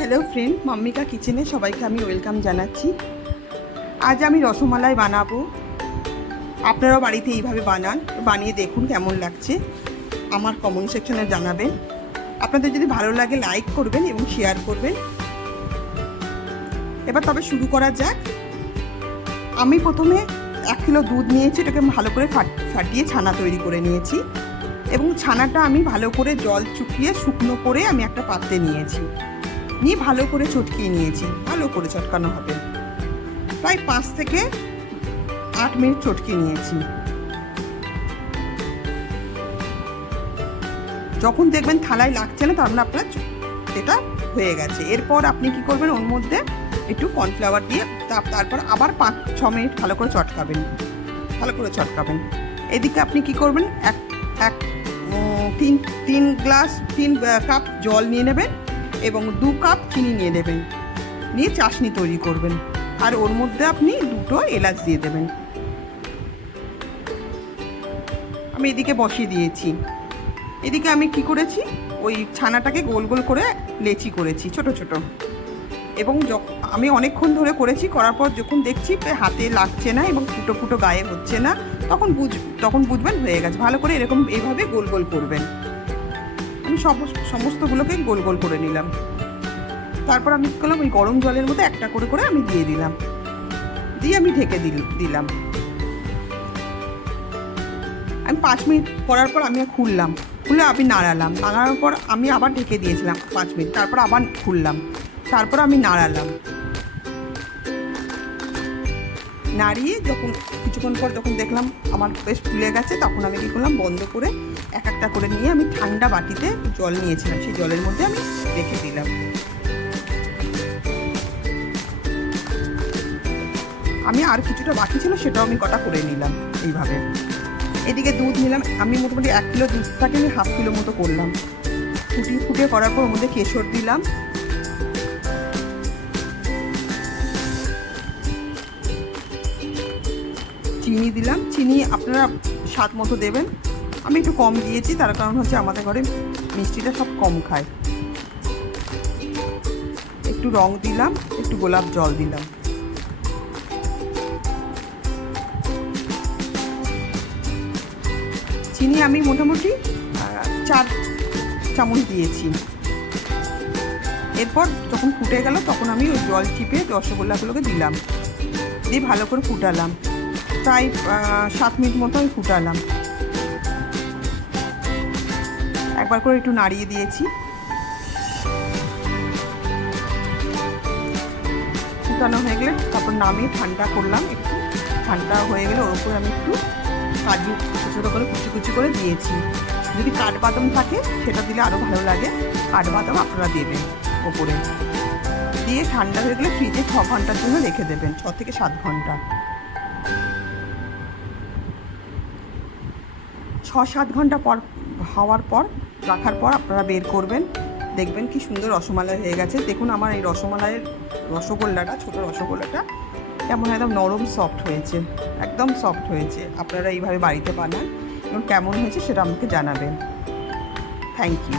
Hello friend, মাম্মিকা কিচেনে সবাইকে আমি ওয়েলকাম জানাচ্ছি। আজ আমি রসমালাই বানাবো। আপনারাও বাড়িতে এইভাবে বানান, বানিয়ে দেখুন কেমন লাগছে, আমার কমেন্ট সেকশনে জানাবেন। আপনাদের যদি ভালো লাগে লাইক করবেন এবং শেয়ার করবেন। এবার তবে শুরু করা যাক। আমি প্রথমে 1 কিলো দুধ নিয়েছি, এটাকে ভালো করে ফাটিয়ে ছানা তৈরি করে নিয়েছি এবং ছানাটা আমি ভালো করে জল চুকিয়ে শুকনো করে আমি একটা পাত্রে নিয়েছি, নিয়ে ভালো করে চটকিয়ে নিয়েছি। ভালো করে চটকানো হবে, প্রায় 5 থেকে 8 মিনিট চটকিয়ে নিয়েছি। যখন দেখবেন থালায় লাগছে না, তার মানে আপনার এটা হয়ে গেছে। এরপর আপনি কি করবেন, ওর মধ্যে একটু কর্নফ্লাওয়ার দিয়ে তারপর আবার 5-6 মিনিট ভালো করে চটকাবেন, ভালো করে চটকাবেন। এদিকে আপনি কি করবেন, তিন কাপ জল নিয়ে নেবেন এবং 2 কাপ চিনি নিয়ে নেবেন, নিয়ে চাশনি তৈরি করবেন। আর ওর মধ্যে আপনি 2টো এলাচ দিয়ে দেবেন। আমি এদিকে বসিয়ে দিয়েছি। এদিকে আমি কি করেছি, ওই ছানাটাকে গোল গোল করে লেচি করেছি ছোট ছোট, এবং আমি অনেকক্ষণ ধরে করেছি। করার পর যখন দেখছি হাতে লাগছে না এবং ফুটো ফুটো গায়ে হচ্ছে না, তখন বুঝবেন হয়ে গেছে। ভালো করে এইভাবে গোল গোল করবেন। আমি সমস্তগুলোকে গোল গোল করে নিলাম। তারপর আমি কী করলাম, ওই গরম জলের মধ্যে একটা করে করে আমি দিয়ে দিলাম, দিয়ে আমি ঢেকে দিলাম। আমি 5 মিনিট করার পর আমি খুলে আমি নাড়ালাম। নাড়ানোর পর আমি আবার ঢেকে দিয়েছিলাম 5 মিনিট, তারপর আবার খুললাম, তারপর আমি নাড়ালাম। নাড়িয়ে যখন কিছুক্ষণ পর যখন দেখলাম আমার বেশ ফুলে গেছে, তখন আমি কী করলাম, বন্ধ করে একটা করে নিয়ে আমি ঠান্ডা বাটিতে জল নিয়েছিলাম, সেই জলের মধ্যে আমি রেখে দিলাম। আমি আর কিছুটা বাকি ছিল, সেটাও আমি কটা করে নিলাম এইভাবে। এদিকে দুধ নিলাম, আমি মোটামুটি 1 কিলো দুধটাকে আমি 1/2 কিলো মতো করলাম। ফুটিয়ে করার পর ওর মধ্যে কেশর দিলাম, চিনি দিলাম। চিনি আপনারা স্বাদ মতো দেবেন। আমি একটু কম দিয়েছি, তার কারণ হচ্ছে আমাদের ঘরে মিষ্টিটা সব কম খায়। একটু রং দিলাম, একটু গোলাপ জল দিলাম। চিনি আমি মোটামুটি 4 চামচ দিয়েছি। এরপর যখন ফুটে গেল, তখন আমি ওই জল চিপে রসগোল্লাগুলোকে দিলাম, দিয়ে ভালো করে ফুটালাম। প্রায় 7 মিনিট মতো আমি ফুটালাম। একবার করে একটু নাড়িয়ে দিয়েছি। ফুটানো হয়ে গেলে তারপর নামিয়ে ঠান্ডা করলাম। একটু ঠান্ডা হয়ে গেলে ওর উপরে আমি একটু কাজু ছোটো ছোটো করে কুচি করে দিয়েছি। যদি কাঠবাদাম থাকে সেটা দিলে আরও ভালো লাগে, কাঠবাদাম আপনারা দেবেন ওপরে। দিয়ে ঠান্ডা হয়ে গেলে ফ্রিজে 6 ঘন্টার জন্য রেখে দেবেন, 6 থেকে 7 ঘন্টা। 6-7 ঘন্টা পর হওয়ার পর রাখার পর আপনারা বের করবেন, দেখবেন কি সুন্দর রসমালাই হয়ে গেছে। দেখুন আমার এই রসগোল্লাটা, ছোটো রসগোল্লাটা কেমন একদম নরম সফট হয়েছে, একদম সফট হয়েছে। আপনারা এইভাবে বাড়িতে বানান এবং কেমন হয়েছে সেটা আমাকে জানাবেন। Thank you.